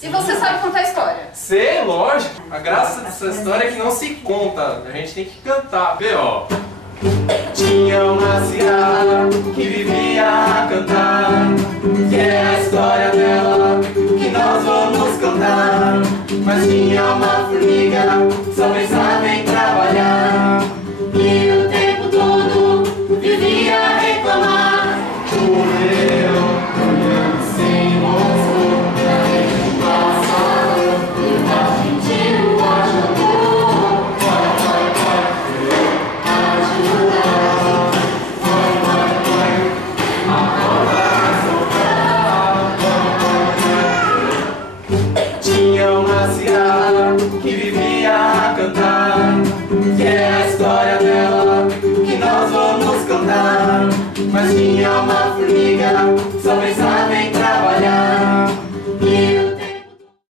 E você sabe contar a história? Sei, lógico. A graça dessa história é que não se conta. A gente tem que cantar. Vê, ó. Tinha uma cigarra que vivia a cantar, que é a história dela que nós vamos cantar. Mas tinha uma formiga